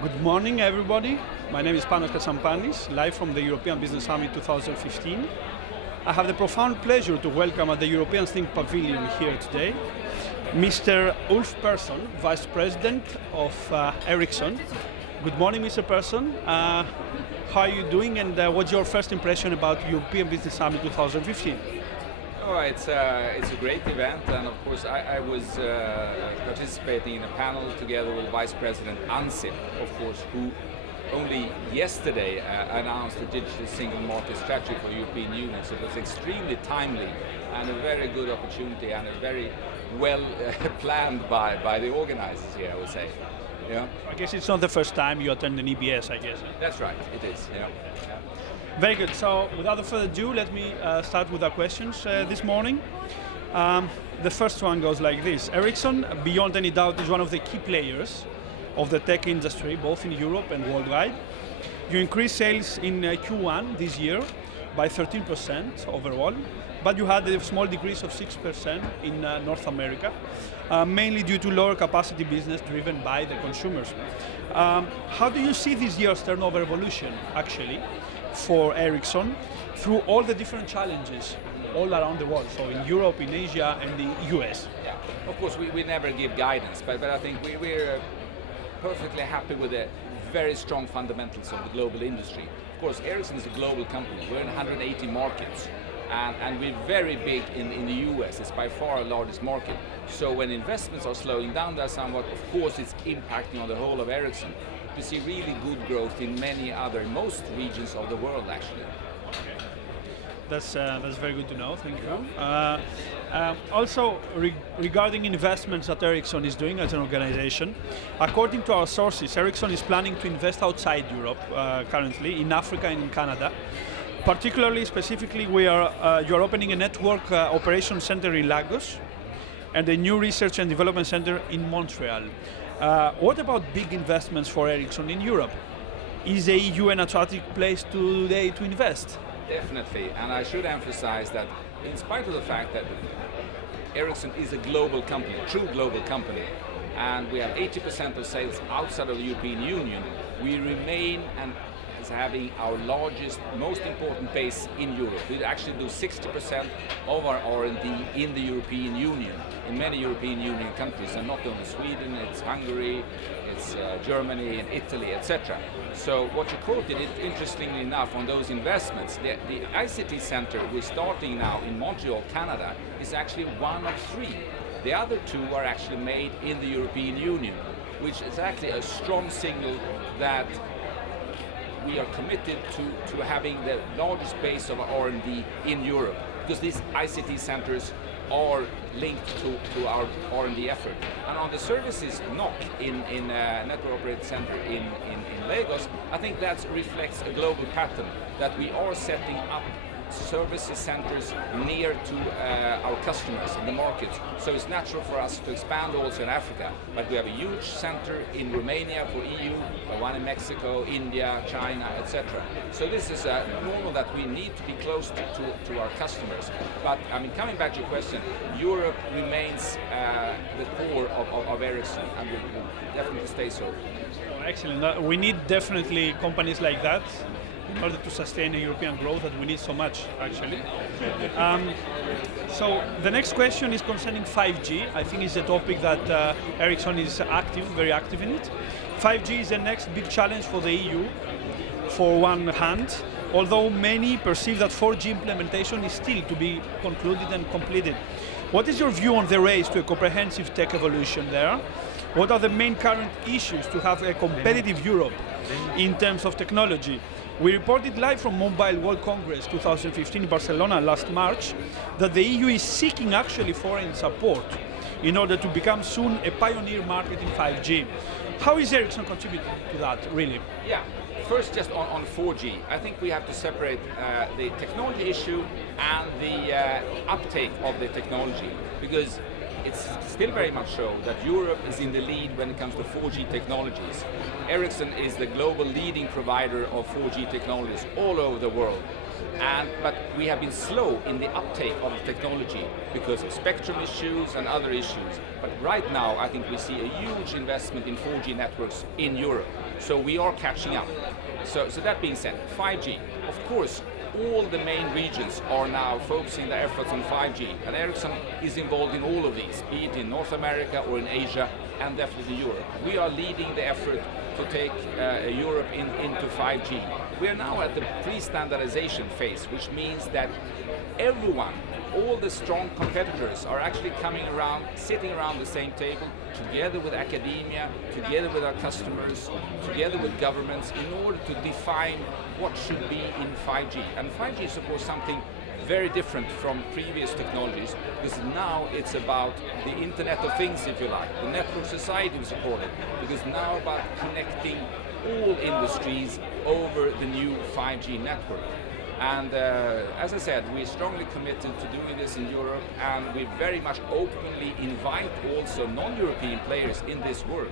Good morning, everybody. My name is Panos Katsampanis, live from the European Business Summit 2015. I have the profound pleasure to welcome at the European Sting pavilion here today, Mr. Ulf Pehrsson, Vice President of Ericsson. Good morning, Mr. Pehrsson. How are you doing, and what's your first impression about European Business Summit 2015? Oh, it's a great event, and of course I was participating in a panel together with Vice President Ansip, of course, who only yesterday announced the digital single market strategy for the European Union. So it was extremely timely and a very good opportunity, and a very well planned by the organizers here, I would say. Yeah. I guess it's not the first time you attend an EBS, I guess. That's right, it is. Yeah. Very good. So, without further ado, let me start with our questions this morning. The first one goes like this. Ericsson, beyond any doubt, is one of the key players of the tech industry, both in Europe and worldwide. You increased sales in Q1 this year by 13% overall, but you had a small decrease of 6% in North America, mainly due to lower capacity business driven by the consumers. How do you see this year's turnover evolution, actually, for Ericsson through all the different challenges all around the world, so in Europe, in Asia, and the US? Yeah, of course we never give guidance, but I think we're perfectly happy with the very strong fundamentals of the global industry. Of course, Ericsson is a global company. We're in 180 markets, and we're very big in the US. It's by far our largest market. So when investments are slowing down there somewhat, of course it's impacting on the whole of Ericsson. We see really good growth in most regions of the world, actually. That's very good to know, thank you. Also, regarding investments that Ericsson is doing as an organization, according to our sources, Ericsson is planning to invest outside Europe currently, in Africa and in Canada. Particularly, specifically, you're opening a network operations center in Lagos and a new research and development center in Montreal. What about big investments for Ericsson in Europe? Is the EU an attractive place today to invest? Definitely, and I should emphasize that in spite of the fact that Ericsson is a global company, a true global company, and we have 80% of sales outside of the European Union, we remain as having our largest, most important base in Europe. We actually do 60% of our R&D in the European Union, in many European Union countries, and not only Sweden, it's Hungary, it's Germany and Italy, etc. So what you quoted, interestingly enough, on those investments, the ICT center we're starting now in Montreal, Canada, is actually one of three. The other two are actually made in the European Union, which is actually a strong signal that we are committed to having the largest base of R&D in Europe, because these ICT centers are linked to our R&D effort. And on the services NOC in Network Operations Center in Lagos, I think that reflects a global pattern, that we are setting up services centers near to our customers in the market. So it's natural for us to expand also in Africa. But we have a huge center in Romania for EU, one in Mexico, India, China, etc. So this is normal that we need to be close to our customers. But I mean, coming back to your question, Europe remains the core of Ericsson, and will definitely stay so. Excellent. We need definitely companies like that in order to sustain the European growth that we need so much, actually. So the next question is concerning 5G. I think it's a topic that Ericsson is very active in it. 5G is the next big challenge for the EU, for one hand, although many perceive that 4G implementation is still to be concluded and completed. What is your view on the race to a comprehensive tech evolution there? What are the main current issues to have a competitive Europe in terms of technology? We reported live from Mobile World Congress 2015 in Barcelona last March that the EU is seeking actually foreign support in order to become soon a pioneer market in 5G. How is Ericsson contributing to that, really? Yeah, first just on 4G, I think we have to separate the technology issue and the uptake of the technology, because it's still very much so that Europe is in the lead when it comes to 4G technologies. Ericsson is the global leading provider of 4G technologies all over the world. But we have been slow in the uptake of the technology because of spectrum issues and other issues. But right now, I think we see a huge investment in 4G networks in Europe. So we are catching up. So that being said, 5G, of course, all the main regions are now focusing their efforts on 5G, and Ericsson is involved in all of these, be it in North America or in Asia, and definitely Europe. We are leading the effort to take Europe into 5G. We are now at the pre-standardization phase, which means that everyone, all the strong competitors are actually coming around, sitting around the same table, together with academia, together with our customers, together with governments, in order to define what should be in 5G. And 5G is of course something very different from previous technologies, because now it's about the Internet of Things, if you like, the network society, as we call it, because now about connecting all industries over the new 5G network. And as I said, we're strongly committed to doing this in Europe, and we very much openly invite also non-European players in this work.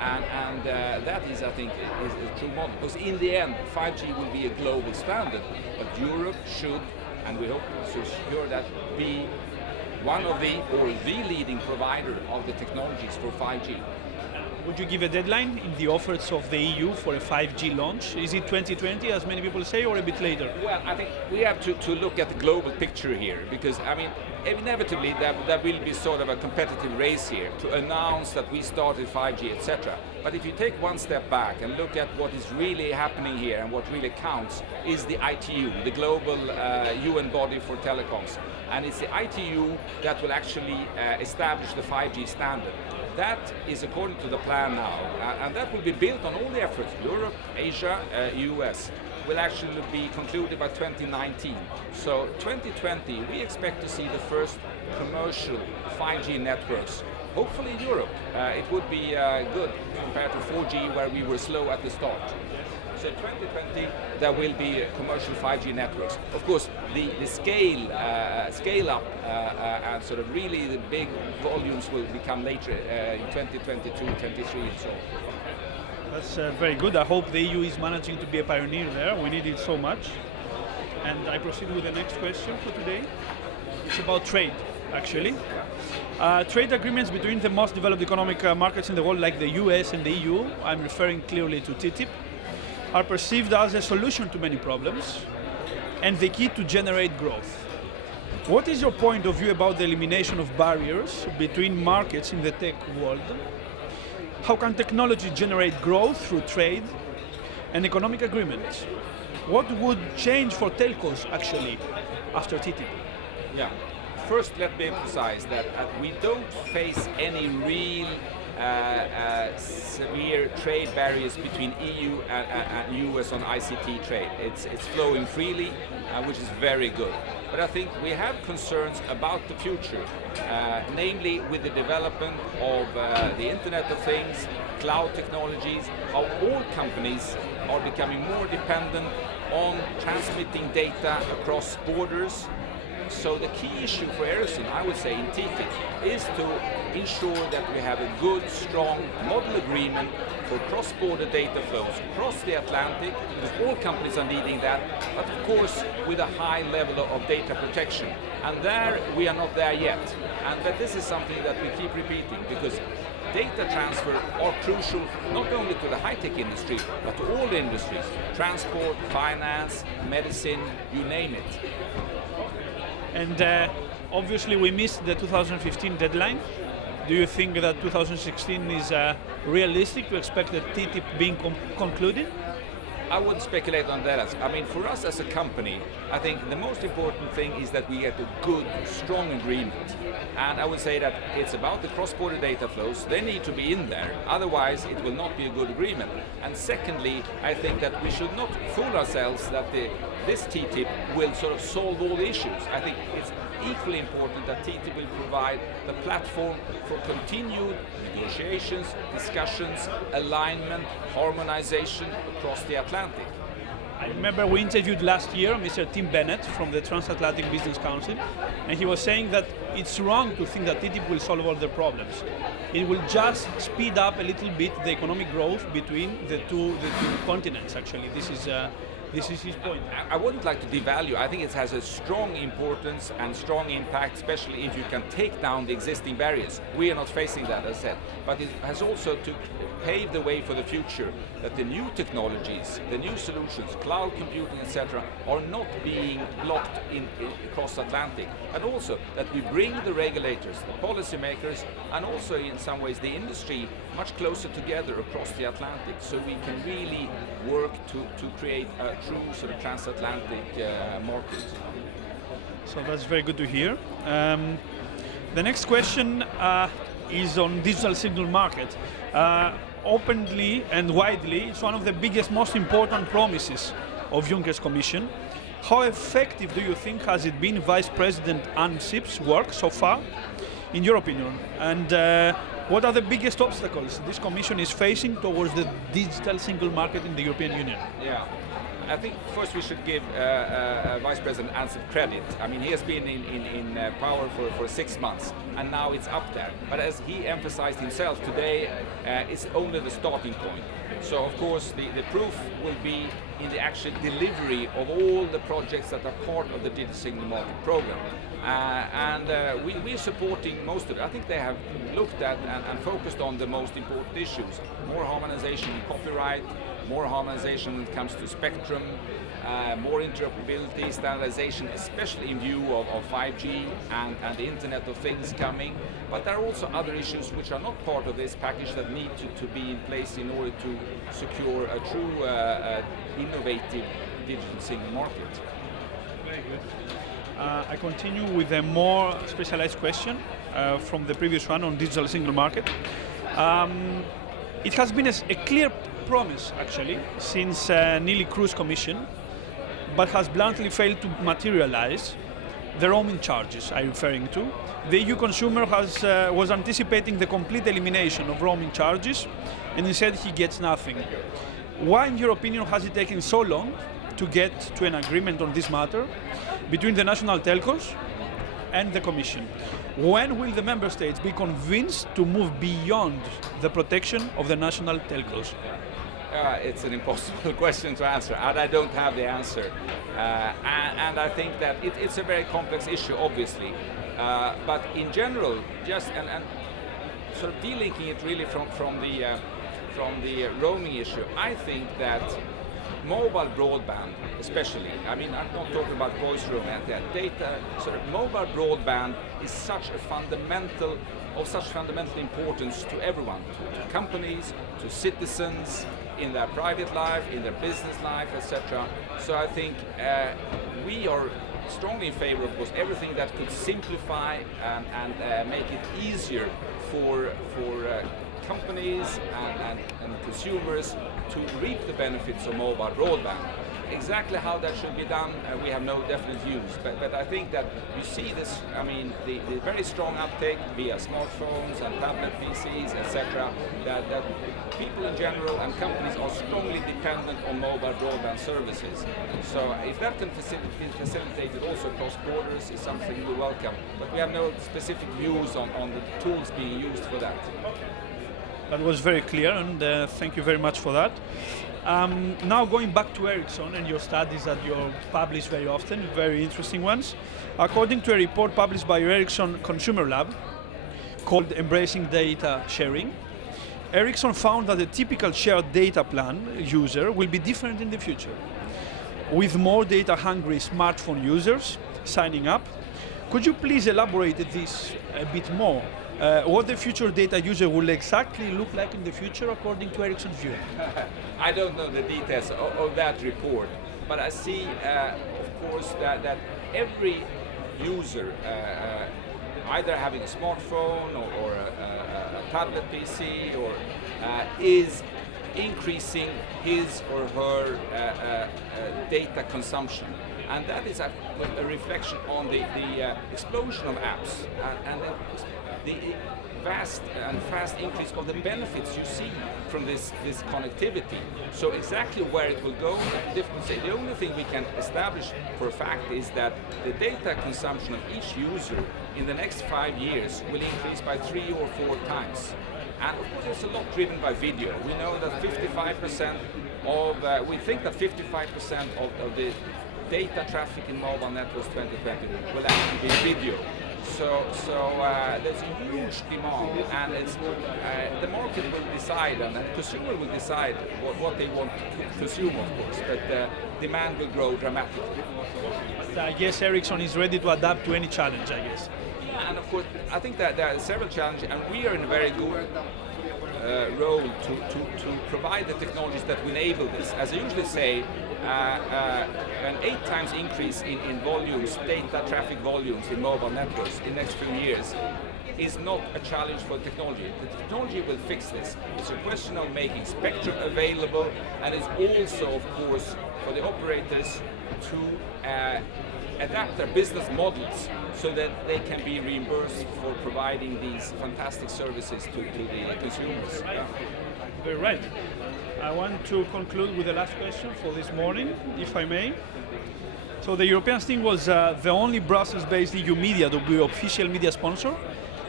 And that is, I think, is a true model, because in the end, 5G will be a global standard, but Europe should, and we hope to secure that, be one of the, or the leading provider of the technologies for 5G. Would you give a deadline in the efforts of the EU for a 5G launch? Is it 2020, as many people say, or a bit later? Well, I think we have to look at the global picture here, because, I mean, inevitably there will be sort of a competitive race here to announce that we started 5G, etc. But if you take one step back and look at what is really happening here and what really counts is the ITU, the global UN body for telecoms. And it's the ITU that will actually establish the 5G standard. That is according to the plan now, and that will be built on all the efforts. Europe, Asia, US will actually be concluded by 2019. So 2020, we expect to see the first commercial 5G networks, hopefully in Europe. It would be good compared to 4G, where we were slow at the start. So 2020, there will be commercial 5G networks. Of course, the scale up and sort of really the big volumes will become later in 2022, 2023 and so on. That's very good. I hope the EU is managing to be a pioneer there. We need it so much. And I proceed with the next question for today. It's about trade, actually. Trade agreements between the most developed economic markets in the world, like the US and the EU, I'm referring clearly to TTIP, are perceived as a solution to many problems and the key to generate growth. What is your point of view about the elimination of barriers between markets in the tech world? How can technology generate growth through trade and economic agreements? What would change for telcos actually after TTIP? Yeah. First, let me emphasize that we don't face any real severe trade barriers between EU and US on ICT trade. It's flowing freely, which is very good. But I think we have concerns about the future, namely with the development of the Internet of Things, cloud technologies, how all companies are becoming more dependent on transmitting data across borders. So the key issue for Ericsson, I would say, in TTIP is to ensure that we have a good, strong model agreement for cross-border data flows across the Atlantic, because all companies are needing that, but of course with a high level of data protection. And there we are not there yet. But this is something that we keep repeating, because data transfer are crucial not only to the high-tech industry, but to all the industries, transport, finance, medicine, you name it. And obviously we missed the 2015 deadline. Do you think that 2016 is realistic to expect the TTIP being concluded? I wouldn't speculate on that. I mean, for us as a company, I think the most important thing is that we get a good, strong agreement. And I would say that it's about the cross-border data flows. They need to be in there. Otherwise, it will not be a good agreement. And secondly, I think that we should not fool ourselves that this TTIP will sort of solve all the issues. I think it's equally important that TTIP will provide the platform for continued negotiations, discussions, alignment, harmonization across the Atlantic. I remember we interviewed last year Mr. Tim Bennett from the Transatlantic Business Council, and he was saying that it's wrong to think that TTIP will solve all the problems. It will just speed up a little bit the economic growth between the two continents, actually. This is his point. I wouldn't like to devalue. I think it has a strong importance and strong impact, especially if you can take down the existing barriers. We are not facing that, as I said. But it has also to pave the way for the future, that the new technologies, the new solutions, cloud computing, etc., are not being blocked across Atlantic, and also that we bring the regulators, the policymakers, and also in some ways the industry much closer together across the Atlantic, so we can really work to create a true sort of transatlantic market. So that's very good to hear. The next question is on digital single market. Openly and widely, it's one of the biggest, most important promises of Juncker's Commission. How effective do you think has it been, Vice President Ansip's work so far, in your opinion? And what are the biggest obstacles this Commission is facing towards the digital single market in the European Union? Yeah. I think first we should give Vice President Ansip credit. I mean, he has been in power for 6 months, and now it's up there. But as he emphasized himself today, it's only the starting point. So of course the proof will be in the actual delivery of all the projects that are part of the Digital Single Market program. We're supporting most of it. I think they have looked at and focused on the most important issues. More harmonization in copyright, more harmonization when it comes to spectrum, more interoperability, standardization, especially in view of 5G and the Internet of Things coming. But there are also other issues which are not part of this package that need to be in place in order to secure a true innovative digital single market. Very good. I continue with a more specialized question from the previous one on digital single market. It has been a clear promise, actually, since Neelie Kroes Commission, but has bluntly failed to materialize. The roaming charges I'm referring to. The EU consumer was anticipating the complete elimination of roaming charges, and instead he gets nothing. Why, in your opinion, has it taken so long to get to an agreement on this matter between the national telcos and the Commission? When will the member states be convinced to move beyond the protection of the national telcos? It's an impossible question to answer, and I don't have the answer. And I think that it's a very complex issue, obviously. But in general, just and sort of delinking it really from the roaming issue, I think that mobile broadband, especially, I mean, I'm not talking about voice roaming and that data, sort of mobile broadband is such fundamental importance to everyone, to companies, to citizens, in their private life, in their business life, etc. So I think we are strongly in favor, of course, everything that could simplify and make it easier for companies and consumers to reap the benefits of mobile broadband. Exactly how that should be done, we have no definite views, but I think that you see this, I mean, the very strong uptake via smartphones and tablet PCs, etc., that people in general and companies are strongly dependent on mobile broadband services. So if that can be facilitated also across borders is something we welcome, but we have no specific views on the tools being used for that. That was very clear, and thank you very much for that. Now going back to Ericsson and your studies that you publish very often, very interesting ones. According to a report published by your Ericsson Consumer Lab called Embracing Data Sharing, Ericsson found that the typical shared data plan user will be different in the future, with more data-hungry smartphone users signing up. Could you please elaborate this a bit more? What the future data user will exactly look like in the future according to Ericsson's view? I don't know the details of that report, but I see, of course, that every user, either having a smartphone or a tablet PC, is increasing his or her data consumption. And that is a reflection on the explosion of apps and the vast and fast increase of the benefits you see from this connectivity. So exactly where it will go, difficult to say. The only thing we can establish for a fact is that the data consumption of each user in the next 5 years will increase by 3 or 4 times. And of course, there's a lot driven by video. We know that 55% of, we think that 55% of the data traffic in mobile networks 2020 will actually be video. There's a huge demand, and it's the market will decide, and the consumer will decide what they want to consume, of course. But demand will grow dramatically. I guess Ericsson is ready to adapt to any challenge, I guess. Yeah, and of course, I think that there are several challenges, and we are in a very good role to provide the technologies that will enable this. As I usually say, an 8 times increase in volumes, data traffic volumes in mobile networks in the next few years is not a challenge for technology. The technology will fix this. It's a question of making spectrum available, and it's also, of course, for the operators to adapt their business models so that they can be reimbursed for providing these fantastic services to the consumers. Very right. I want to conclude with the last question for this morning, if I may. So the European Sting was the only Brussels-based EU media to be official media sponsor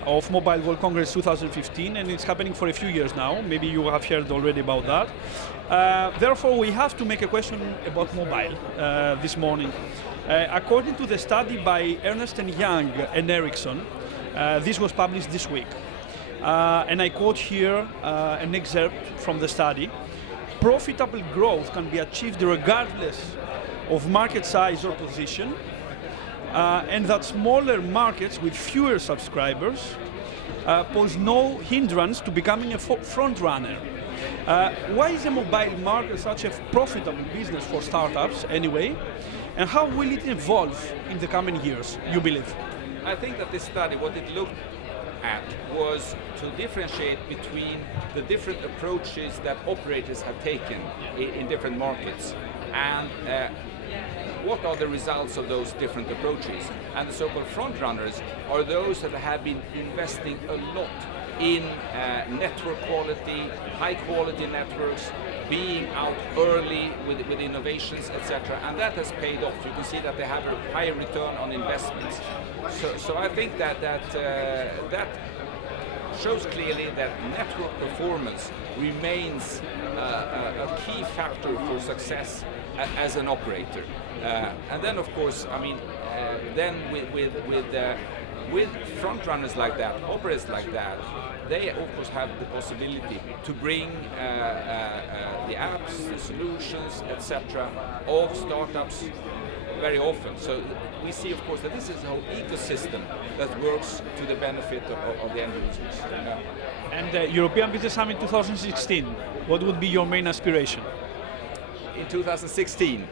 of Mobile World Congress 2015, and it's happening for a few years now. Maybe you have heard already about that. Therefore, we have to make a question about mobile this morning. According to the study by Ernst & Young and Ericsson, this was published this week. And I quote here an excerpt from the study. Profitable growth can be achieved regardless of market size or position, and that smaller markets with fewer subscribers pose no hindrance to becoming a front runner. Why is the mobile market such a profitable business for startups anyway, and how will it evolve in the coming years, you believe? I think that this study, what it looked at was to differentiate between the different approaches that operators have taken in different markets, and what are the results of those different approaches. And the so-called front runners are those that have been investing a lot in network quality, high quality networks, being out early with innovations, etc. And that has paid off. You can see that they have a higher return on investments. So I think that shows clearly that network performance remains a key factor for success as an operator. And then, of course, I mean, then with front runners like that, operators like that, they of course have the possibility to bring the apps, the solutions, etc. of startups very often. So we see, of course, that this is a whole ecosystem that works to the benefit of the end users. And European Business Summit 2016, what would be your main aspiration? In 2016,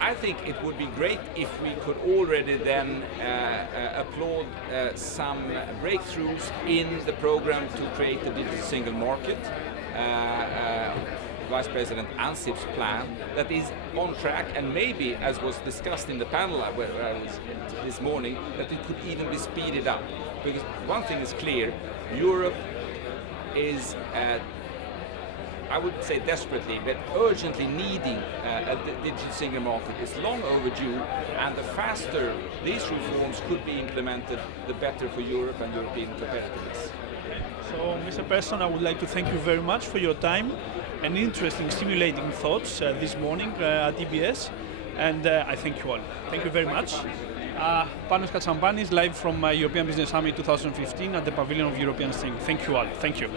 I think it would be great if we could already then applaud some breakthroughs in the program to create the digital single market. Vice President Ansip's plan that is on track, and maybe, as was discussed in the panel where I was this morning, that it could even be speeded up. Because one thing is clear, Europe is I would say desperately, but urgently needing a digital single market. It's long overdue, and the faster these reforms could be implemented, the better for Europe and European competitiveness. So, Mr. Pehrsson, I would like to thank you very much for your time and interesting, stimulating thoughts this morning at EBS, and I thank you all. Thank you very much. Panos Katsampanis, live from European Business Summit 2015 at the Pavilion of European Sting. Thank you all. Thank you.